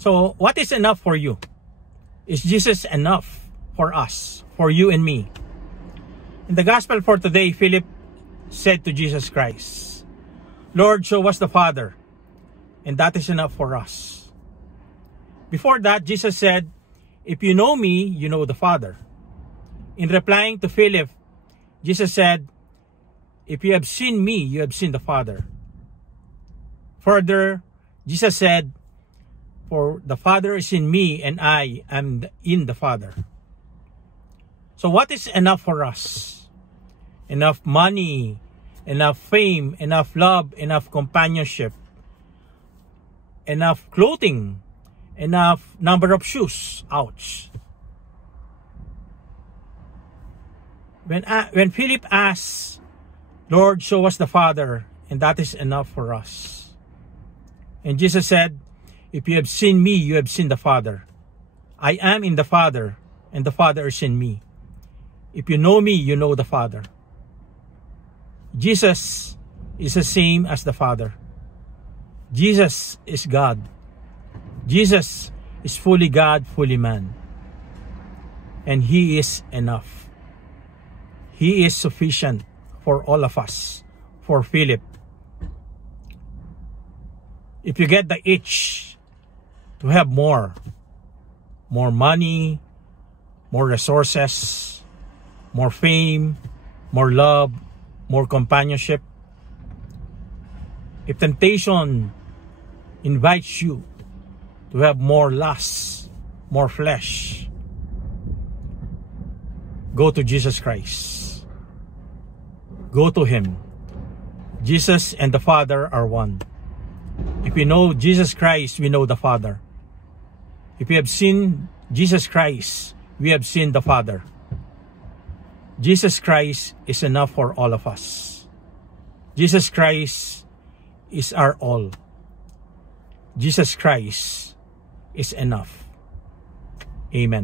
So, what is enough for you? Is Jesus enough for us, for you and me? In the gospel for today, Philip said to Jesus Christ, Lord, show us the Father, and that is enough for us. Before that, Jesus said, if you know me, you know the Father. In replying to Philip, Jesus said, if you have seen me, you have seen the Father. Further, Jesus said, for the Father is in me, and I am in the Father. So what is enough for us? Enough money, enough fame, enough love, enough companionship, enough clothing, enough number of shoes. Ouch. When Philip asks, Lord, show us the Father, and that is enough for us. And Jesus said, if you have seen me, you have seen the Father. I am in the Father, and the Father is in me. If you know me, you know the Father. Jesus is the same as the Father. Jesus is God. Jesus is fully God, fully man. And He is enough. He is sufficient for all of us, for Philip. If you get the itch to have more money, more resources, more fame, more love, more companionship, if temptation invites you to have more lust, more flesh, go to Jesus Christ. Go to Him. Jesus and the Father are one. If we know Jesus Christ, we know the Father. If we have seen Jesus Christ, we have seen the Father. Jesus Christ is enough for all of us. Jesus Christ is our all. Jesus Christ is enough. Amen.